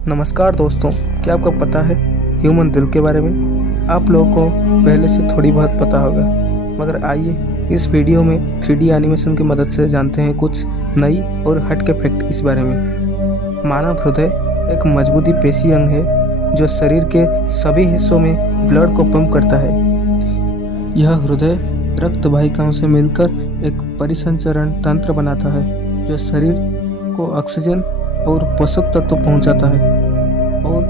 नमस्कार दोस्तों, क्या आपको पता है ह्यूमन दिल के बारे में? आप लोगों को पहले से थोड़ी बहुत पता होगा, मगर आइए इस वीडियो में 3D एनिमेशन की मदद से जानते हैं कुछ नई और हटके फैक्ट इस बारे में। मानव हृदय एक मजबूती पेशी अंग है जो शरीर के सभी हिस्सों में ब्लड को पंप करता है। यह हृदय रक्त वाहिकाओं से मिलकर एक परिसंचरण तंत्र बनाता है जो शरीर को ऑक्सीजन और पोषक तत्व पहुंचाता है और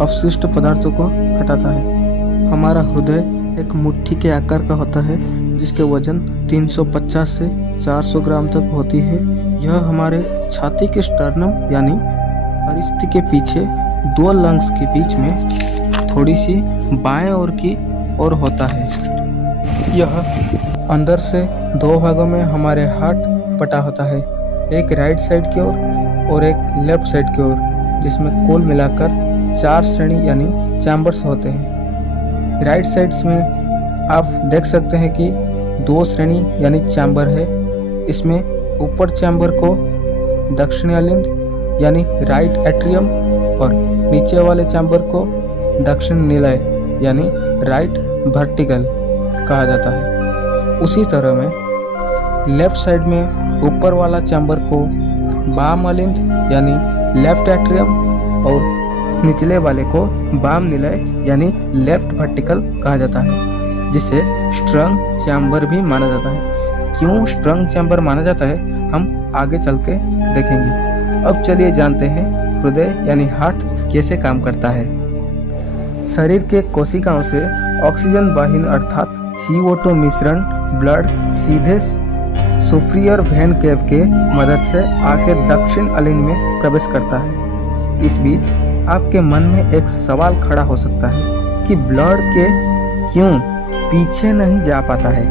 अवशिष्ट पदार्थों को हटाता है। हमारा हृदय एक मुट्ठी के आकार का होता है जिसके वजन 350 से 400 ग्राम तक होती है। यह हमारे छाती के स्टर्नम यानी अरिस्ती के पीछे दो लंग्स के बीच में थोड़ी सी बाएं ओर की ओर होता है। यह अंदर से दो भागों में हमारे हार्ट बटा होता है, एक राइट साइड की ओर और एक लेफ्ट साइड की ओर, जिसमें कुल मिलाकर 4 श्रेणी यानी चैम्बर्स होते हैं। राइट साइड्स में आप देख सकते हैं कि 2 श्रेणी यानी चैम्बर है। इसमें ऊपर चैम्बर को दक्षिणी अलिंद यानी राइट एट्रियम और नीचे वाले चैम्बर को दक्षिण निलय यानी राइट वर्टिकल कहा जाता है। उसी तरह में लेफ्ट साइड में ऊपर वाला चैम्बर को वाम अलिंद यानी लेफ्ट एट्रियम और निचले वाले को वाम निलय यानी लेफ्ट वर्टिकल कहा जाता है, जिसे स्ट्रंग चैम्बर भी माना जाता है। क्यों स्ट्रंग चैम्बर माना जाता है हम आगे चल के देखेंगे। अब चलिए जानते हैं हृदय यानी हार्ट कैसे काम करता है। शरीर के कोशिकाओं से ऑक्सीजन वाहिनी अर्थात CO2 मिश्रण ब्लड सीधे सुपीरियर वेन केव के मदद से आके दक्षिण अलिंद में प्रवेश करता है। इस बीच आपके मन में एक सवाल खड़ा हो सकता है कि ब्लड के क्यों पीछे नहीं जा पाता है,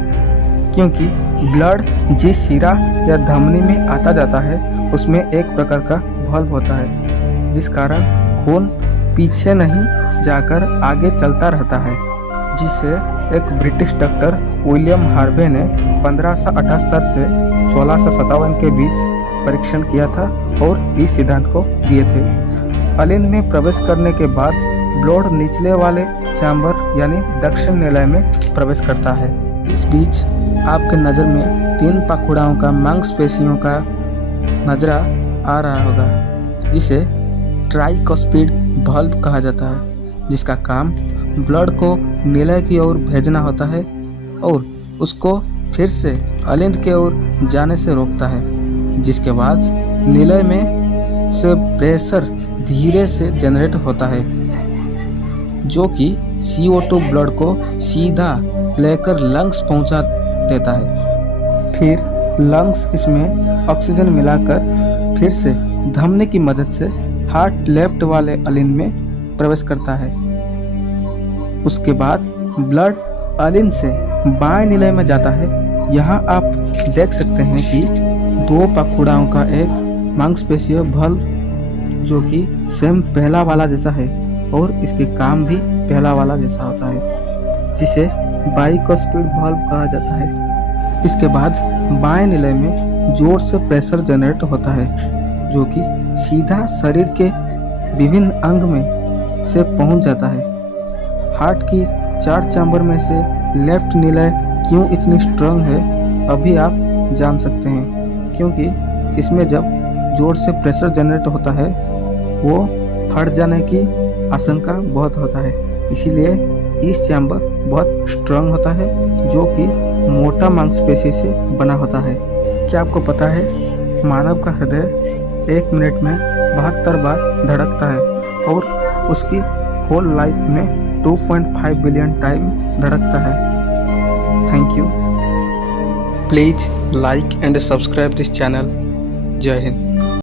क्योंकि ब्लड जिस शिरा या धमनी में आता जाता है उसमें एक प्रकार का वाल्व होता है, जिस कारण खून पीछे नहीं जाकर आगे चलता रहता है, जिसे एक ब्रिटिश डॉक्टर विलियम हार्वे ने 1578 से 1657 के बीच परीक्षण किया था और इस सिद्धांत को दिए थे। अलिंद में प्रवेश करने के बाद ब्लड निचले वाले चैम्बर यानी दक्षिण निलय में प्रवेश करता है। इस बीच आपके नज़र में 3 पाखुड़ाओं का मांसपेशियों का नजरा आ रहा होगा, जिसे ट्राइकॉस्पिड वाल्व कहा जाता है, जिसका काम ब्लड को निलय की ओर भेजना होता है और उसको फिर से अलिंद के ओर जाने से रोकता है, जिसके बाद निलय में से प्रेशर धीरे से जनरेट होता है जो कि CO2 ब्लड को सीधा लेकर लंग्स पहुंचा देता है। फिर लंग्स इसमें ऑक्सीजन मिलाकर फिर से धमनी की मदद से हार्ट लेफ्ट वाले अलिंद में प्रवेश करता है। उसके बाद ब्लड अलिंद से बाएं निलय में जाता है। यहाँ आप देख सकते हैं कि 2 पाखुड़ाओं का एक मांसपेशीय वाल्व जो कि सेम पहला वाला जैसा है और इसके काम भी पहला वाला जैसा होता है, जिसे बाइकॉस्पिड वाल्व कहा जाता है। इसके बाद बाएं निलय में जोर से प्रेशर जनरेट होता है जो कि सीधा शरीर के विभिन्न अंग में से पहुंच जाता है। हार्ट की 4 चैम्बर में से लेफ्ट निलय क्यों इतनी स्ट्रांग है अभी आप जान सकते हैं, क्योंकि इसमें जब जोर से प्रेशर जनरेट होता है वो फट जाने की आशंका बहुत होता है, इसीलिए इस चैम्बर बहुत स्ट्रांग होता है जो कि मोटा मांसपेशी से बना होता है। क्या आपको पता है मानव का हृदय 1 मिनट में 72 बार धड़कता है और उसकी होल लाइफ में 2.5 बिलियन टाइम धड़कता है। Thank you. Please like and subscribe this channel. जय हिंद।